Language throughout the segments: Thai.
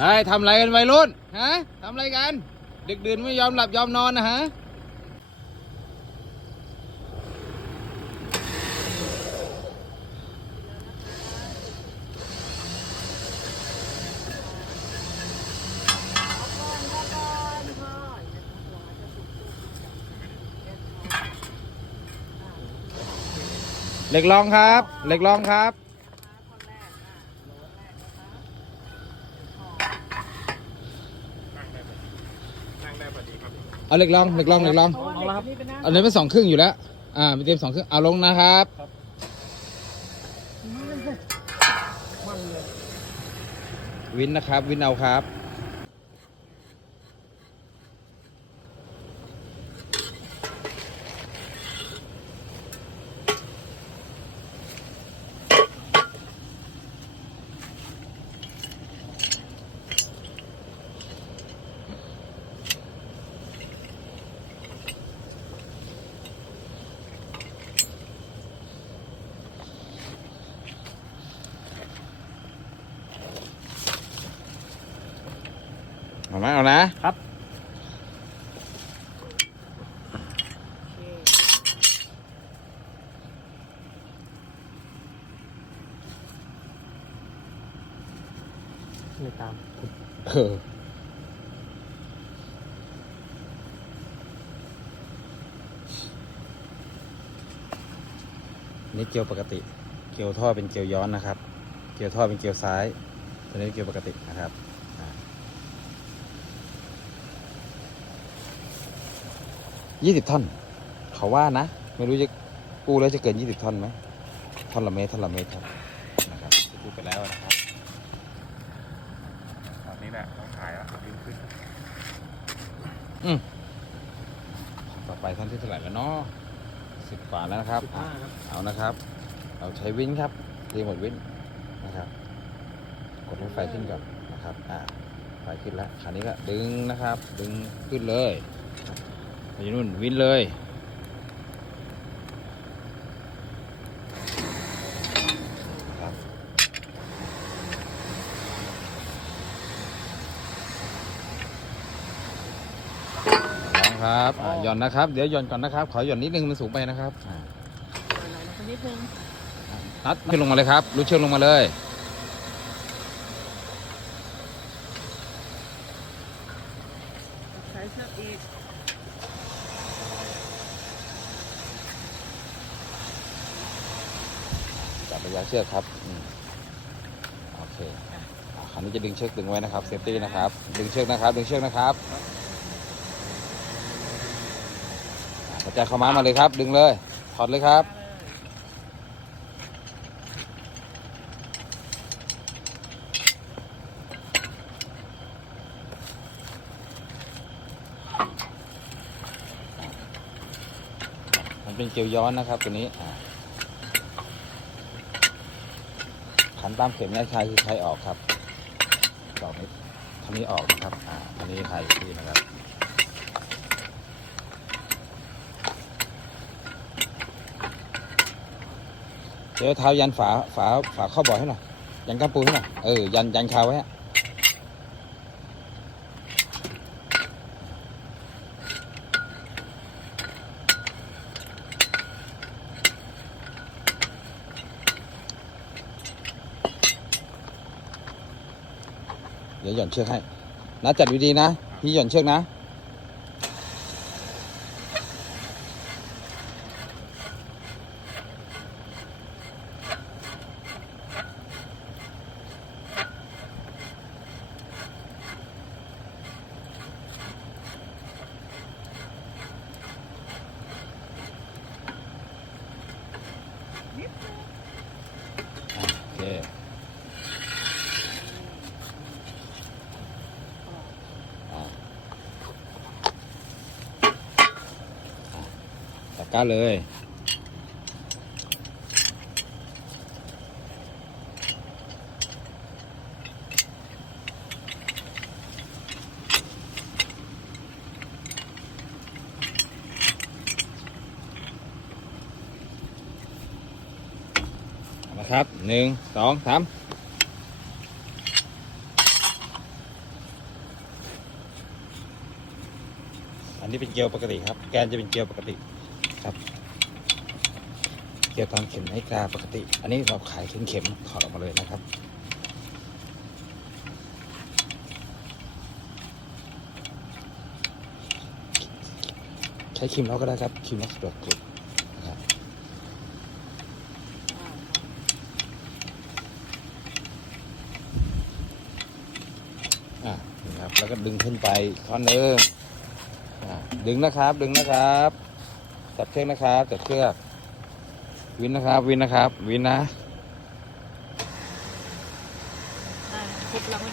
เฮ้ยทำอะไรกันวัยรุ่นฮะทำอะไรกันดึกดื่นไม่ยอมหลับยอมนอนนะฮะเหล็กรองครับ เหล็กรองครับ เอาเหล็กรองเหล็กรองเหล็กรองเอาละครับเอาเลยเป็นสองครึ่งอยู่แล้วอ่ามีเต็มสองครึ่งเอาลงนะครับวินนะครับ วินเอาครับ นะ เอานะครับ ไม่ตาม เออนี่เกลียวปกติ เกลียวท่อเป็นเกลียวย้อนนะครับ เกลียวท่อเป็นเกลียวซ้ายตัวนี้เกลียวปกตินะครับ ยี่สิบท่อน เขาว่านะ ไม่รู้จะปูแล้วจะเกินยี่สิบท่อนไหมท่อนละเมตรท่อนละเมตรครับนะครับปูไปแล้วนะครับตอนนี้แหละต้องขายแล้วดึงขึ้นต่อไปท่านที่เท่าไหร่แล้วเนาะสิบกว่าแล้วนะครับอะเอานะครับ เราใช้วินครับรีโมทวินนะครับ กดให้ไฟขึ้นก่อนนะครับ อ่าไฟขึ้นแล้วคราวนี้ก็ดึงนะครับ ดึงขึ้นเลย ไปนู่นวินเลยครับลองครับอ่าหย่อนนะครับ เดี๋ยวหย่อนก่อนนะครับ ขอหย่อนนิดนึงมันสูงไปนะครับอ่านิดนึงนัดขึ้นลงมาเลยครับรูดเชือกลงมาเลยใช้เชือกอีก จับ ระยะเชือกครับโอเคคราวนี้จะดึงเชือกดึงไว้นะครับเซฟตี้นะครับ ดึงเชือกนะครับ ดึงเชือกนะครับกระจายเข้าม้ามาเลยครับ ดึงเลยถอดเลยครับมันเป็นเกลียวย้อนนะครับตัวนี้อะขั นตามเข็มแรกชายคือใช้ออกครับสองนี้ทางนี้ออกนะครับ อ่าทางนี้ไทยที่นะครับเดี๋ยวเท้ายันฝาฝาฝาข้อบ่อให้หน่อยยันกระปูให้หน่อยเออยันยันคาไว้ ดี๋ยวหย่อนเชือกให้นะจัดดีๆนะ พี่หย่อนเชือกนะ ก้าเลย นะครับหนึ่งสองสามอันนี้เป็นเกลียวปกติครับ แกนจะเป็นเกลียวปกติ ครับ เกลียวตามเข็มให้กาปกติ อันนี้เราขายเข็มเข็มถอดออกมาเลยนะครับใช้ครีมเราก็ได้ครับครีมเราสะดวกกดนะครับอะนี่ครับ แล้วก็ดึงขึ้นไปท่อนหนึงอะดึงนะครับ ดึงนะครับ จับเชือกนะครับจับเชือกวินนะครับ วินนะครับ วินนะอ่าครบแล้วไหม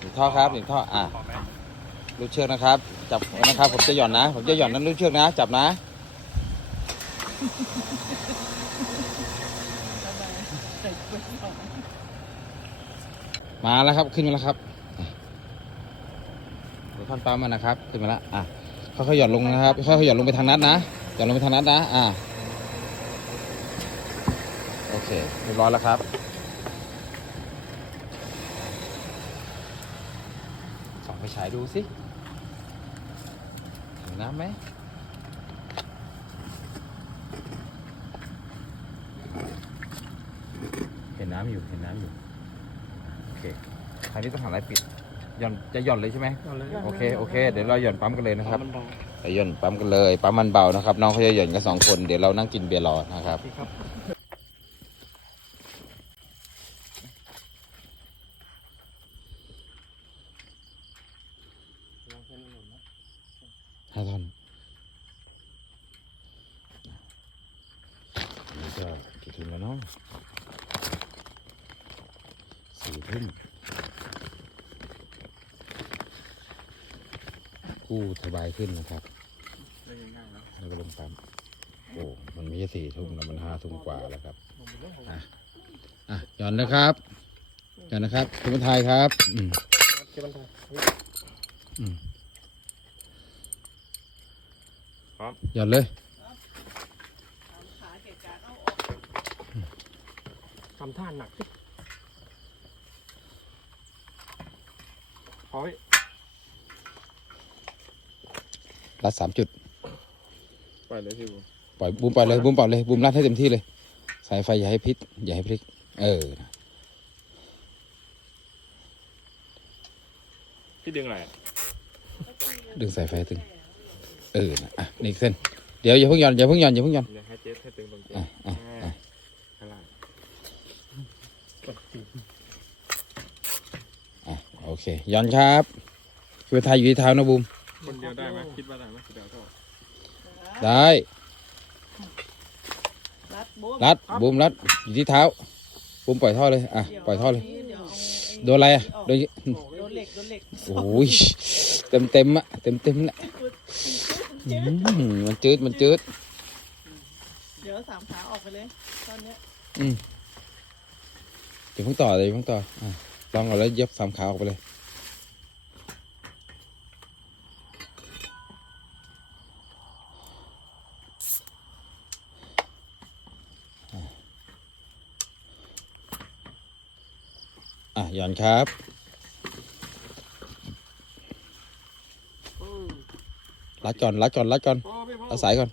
หนึ่งท่อครับหนึ่งท่ออะพอไหมลูกเชือกนะครับ จับไว้นะครับ ผมจะหย่อนนะ ผมจะหย่อนนั้นลูกเชือกนะ จับนะใส่ไปสองมาแล้วครับ ขึ้นมาแล้วครับเดี๋ยว ท่อนปั๊มมานนะครับขึ้นมาแล้วอะค่อยๆหย่อนลงนะครับค่อยๆหย่อนลงไปทางนัดนะหย่อนลงไปทางนัดนะอะโอเคเรียบร้อยแล้วครับส่องไปฉายดูสิเห็นน้ำไหมเห็นน้ำอยู่เห็นน้ำอยู่โอเคคราวนี้ต้องหาอะไรปิด หย่อนจะหย่อนเลยใช่ไหมโอเคโอเคเดี๋ยวเราหย่อนปั๊มกันเลยนะครับเราหย่อนปั๊มกันเลยปั๊มมันเบานะครับน้องเขาจะหย่อนกันสองคนเดี๋ยวเรานั่งกินเบียร์รอนะครับห้าท่อนอันนี้ก็กี่ทุ่มแล้วเนาะสี่ทุ่ม กู้สบายขึ้นนะครับได้ยังนั่งแล้วแล้วก็ลงปั๊มโอ้ มันไม่ใช่สี่ทุ่มแล้วมันห้าทุ่มกว่าแล้วครับ อะ อะหย่อนนะครับหย่อนนะครับคุณผู้ชายครับ อืมอืมหย่อนเลยขาเกะกะเอาออกทำท่าหนักสิพอย รัดสามจุดไปเลยพี่บุ๋มปล่อยบูมปล่อยเลยบูมปล่อยเลยบูมรัดให้เต็มที่เลย สายไฟอย่าให้พิษอย่าให้พลิก เออ พี่ดึงอะไรอะดึงสายไฟตึง เออนะอะนี่อีกเส้น เดี๋ยวอย่าเพิ่งหย่อนอย่าเพิ่งหย่อนอย่าเพิ่งหย่อน เดี๋ยวให้เจ๊ให้ตึงตรงเจ๊อะอะอะอะไรอะโอเคหย่อนครับคือทายอยู่ที่เท้านะบูม คนเดียวได้ไหมคิดว่าได้ไหมเดี๋ยวก็ได้รัดบุ๊รัดบูมรัดอยู่ที่เท้าบูมปล่อยท่อเลยอะปล่อยท่อเลยเดี๋ยวเอาไโดนอะไรอะโดนโดนเหล็กโดนเหล็กโอ้ยเต็มเต็มๆอะเต็มเต็มๆแหละอืมมันจืดมันจืดเดี๋ยวสามขาออกไปเลยตอนเนี้ยอืมเดี๋ยวเพิ่งต่อเลยเพิ่งต่ออะลองก่อนแล้วเย็บสามขาออกไปเลย อะหย่อนครับรัดก่อนรัดก่อนรัดก่อนพอพี่พอเอาสายก่อน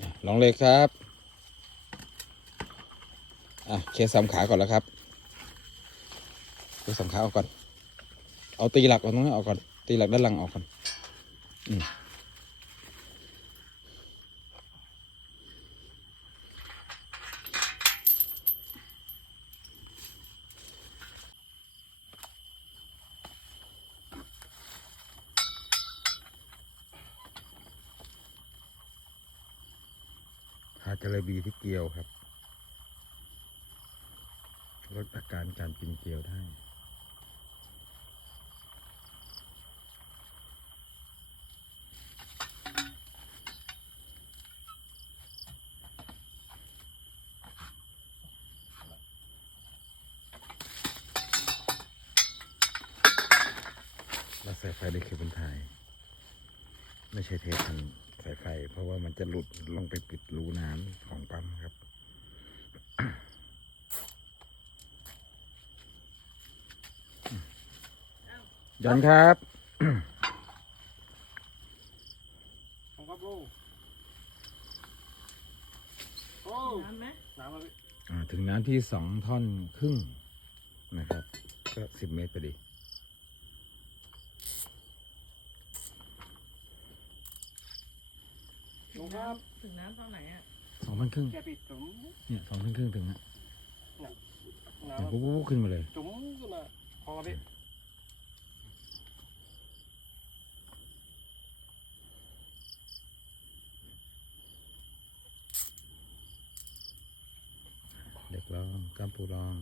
อะลองเลยครับ อะ เคสสามขาก่อนแล้วครับ เคสสามขาออกก่อน เอาตีหลักเอาตรงนี้ออกก่อน ตีหลักด้านหลังออกก่อน อืม จาระบีที่เกลียวครับลดอาการการกินเกลียวได้เราใส่ไฟด้วยเคเบิลไทยไม่ใช่เทปพันไฟ สายไฟ เพราะว่ามันจะหลุดลงไปปิดรูน้ำของปั๊มครับยันครับของครับลูกโอ้น้ำไหมน้ำมาพี่อ่าถึงน้ำที่สองท่อนครึ่งนะครับ ก็สิบเมตรพอดี ถึงน้ำถึงน้ำตอนไหนอะสองท่อนครึ่งแกปิดจุ๋มเนี่ยสองท่อนครึ่งถึงฮะน้เนี่ยปุ๊บปุ๊บปุ๊บขึ้นมาเลยำจุ๋มขึ้นมาพอพี่เด็กลองกัมปูลอง